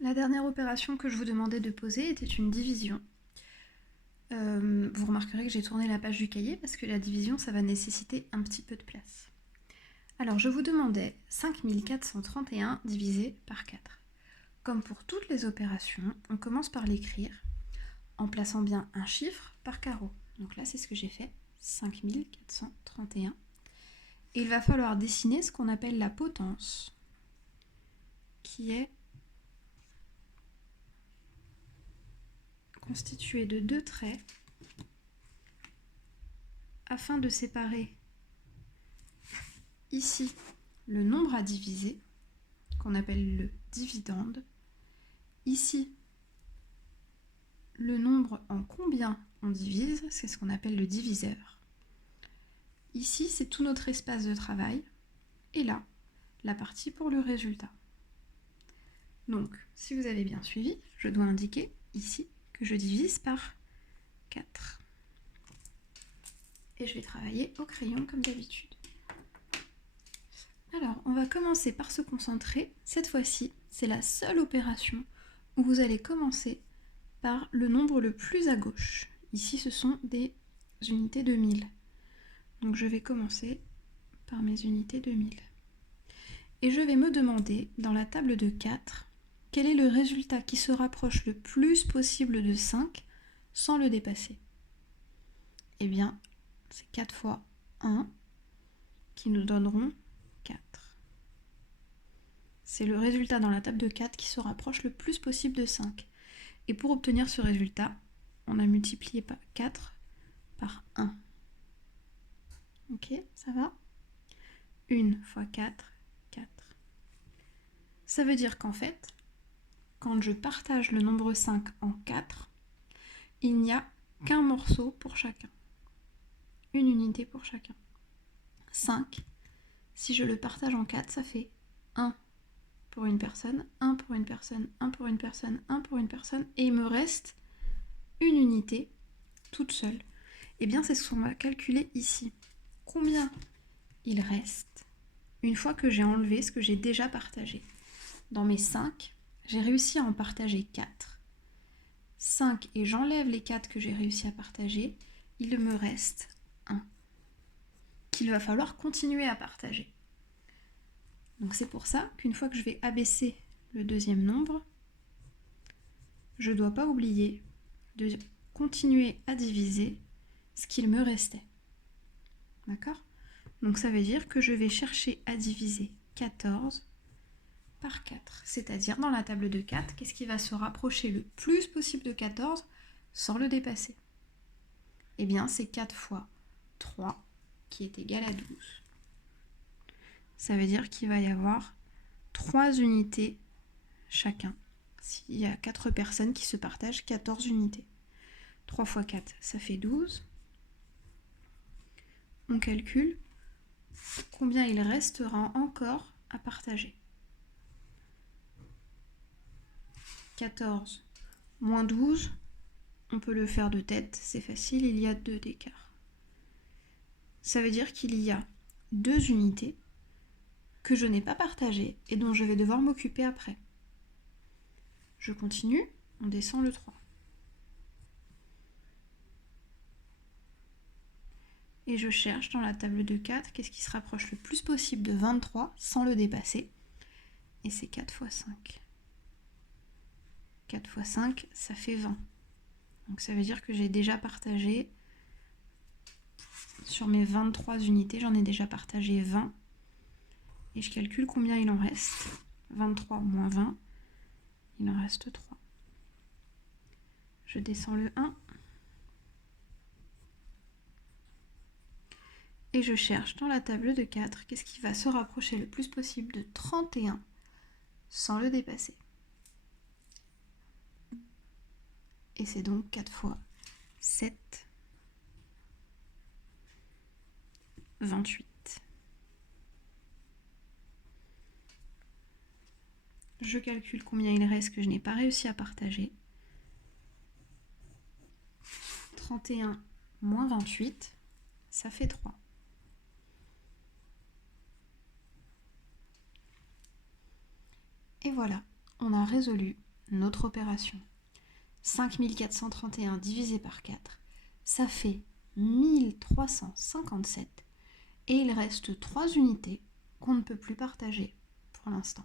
La dernière opération que je vous demandais de poser était une division. Vous remarquerez que j'ai tourné la page du cahier parce que la division, ça va nécessiter un petit peu de place. Alors, je vous demandais 5431 divisé par 4. Comme pour toutes les opérations, on commence par l'écrire en plaçant bien un chiffre par carreau. Donc là, c'est ce que j'ai fait, 5431. Et il va falloir dessiner ce qu'on appelle la potence, qui est constituée de deux traits afin de séparer ici le nombre à diviser, qu'on appelle le dividende, ici le nombre en combien on divise, c'est ce qu'on appelle le diviseur. Ici, c'est tout notre espace de travail, et là, la partie pour le résultat. Donc, si vous avez bien suivi, je dois indiquer ici que je divise par 4. Et je vais travailler au crayon comme d'habitude. Alors, on va commencer par se concentrer. Cette fois-ci, c'est la seule opération où vous allez commencer par le nombre le plus à gauche. Ici, ce sont des unités de 1000. Donc, je vais commencer par mes unités de 1000. Et je vais me demander, dans la table de 4, quel est le résultat qui se rapproche le plus possible de 5 sans le dépasser. Eh bien, c'est 4 fois 1 qui nous donneront 4. C'est le résultat dans la table de 4 qui se rapproche le plus possible de 5. Et pour obtenir ce résultat, on a multiplié par 4 par 1. Ok, ça va ? 1 fois 4, 4. Ça veut dire qu'en fait, quand je partage le nombre 5 en 4, il n'y a qu'un morceau pour chacun. Une unité pour chacun. 5, si je le partage en 4, ça fait 1 pour une personne, 1 pour une personne, 1 pour une personne, 1 pour une personne, et il me reste une unité toute seule. Eh bien, c'est ce qu'on va calculer ici. Combien il reste une fois que j'ai enlevé ce que j'ai déjà partagé. Dans mes 5, j'ai réussi à en partager 4. 5 et j'enlève les 4 que j'ai réussi à partager, il me reste 1 qu'il va falloir continuer à partager. Donc c'est pour ça qu'une fois que je vais abaisser le deuxième nombre, je ne dois pas oublier de continuer à diviser ce qu'il me restait. D'accord ? Donc ça veut dire que je vais chercher à diviser 14 par 4. C'est-à-dire dans la table de 4, qu'est-ce qui va se rapprocher le plus possible de 14 sans le dépasser ? Eh bien c'est 4 fois 3 qui est égal à 12. Ça veut dire qu'il va y avoir 3 unités chacun. S'il y a 4 personnes qui se partagent 14 unités. 3 fois 4, ça fait 12. On calcule combien il restera encore à partager. 14 moins 12, on peut le faire de tête, c'est facile, il y a 2 d'écart. Ça veut dire qu'il y a 2 unités que je n'ai pas partagées et dont je vais devoir m'occuper après. Je continue, on descend le 3. Et je cherche dans la table de 4 qu'est-ce qui se rapproche le plus possible de 23 sans le dépasser. Et c'est 4 fois 5. 4 fois 5, ça fait 20. Donc ça veut dire que j'ai déjà partagé, sur mes 23 unités, j'en ai déjà partagé 20. Et je calcule combien il en reste. 23 moins 20, il en reste 3. Je descends le 1. Et je cherche dans la table de 4 qu'est-ce qui va se rapprocher le plus possible de 31 sans le dépasser. Et c'est donc 4 fois 7, 28. Je calcule combien il reste que je n'ai pas réussi à partager. 31 moins 28, ça fait 3. Et voilà, on a résolu notre opération. 5431 divisé par 4, ça fait 1357 et il reste 3 unités qu'on ne peut plus partager pour l'instant.